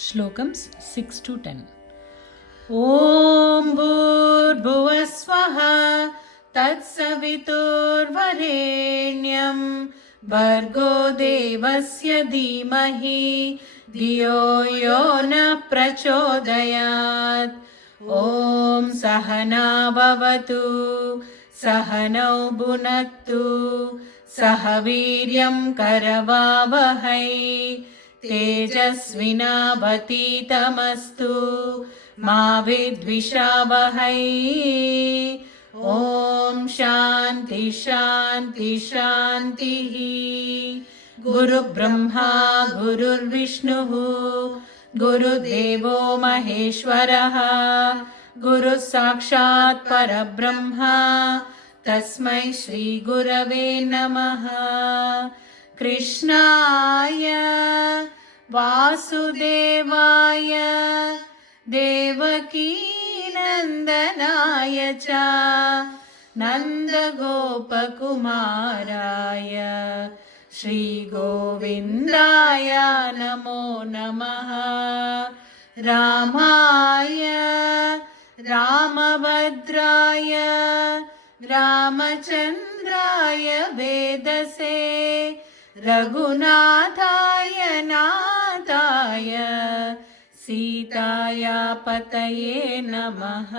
श्लोकम्स् 6 to 10. ॐ भूर्भुवस्वः तत्सवितुर्वरेण्यं भर्गो देवस्य धीमहि धियो यो न प्रचोदयात्। ॐ सहना भवतु सहनौ भुनक्तु सह वीर्यं करवावहै तेजस्विनावतीतमस्तु मा विद्विषावहै। ॐ शान्ति शान्ति शान्तिः। गुरुब्रह्मा गुरुर्विष्णुः गुरुदेवो महेश्वरः गुरुः साक्षात् परब्रह्मा तस्मै श्री गुरवे नमः। कृष्णाय वासुदेवाय देवकीनन्दनाय च नन्दगोपकुमाराय श्रीगोविन्दाय नमो नमः। रामाय रामभद्राय रामचन्द्राय वेदसे रघुनाथाय नाथाय सीताया पतये नमः।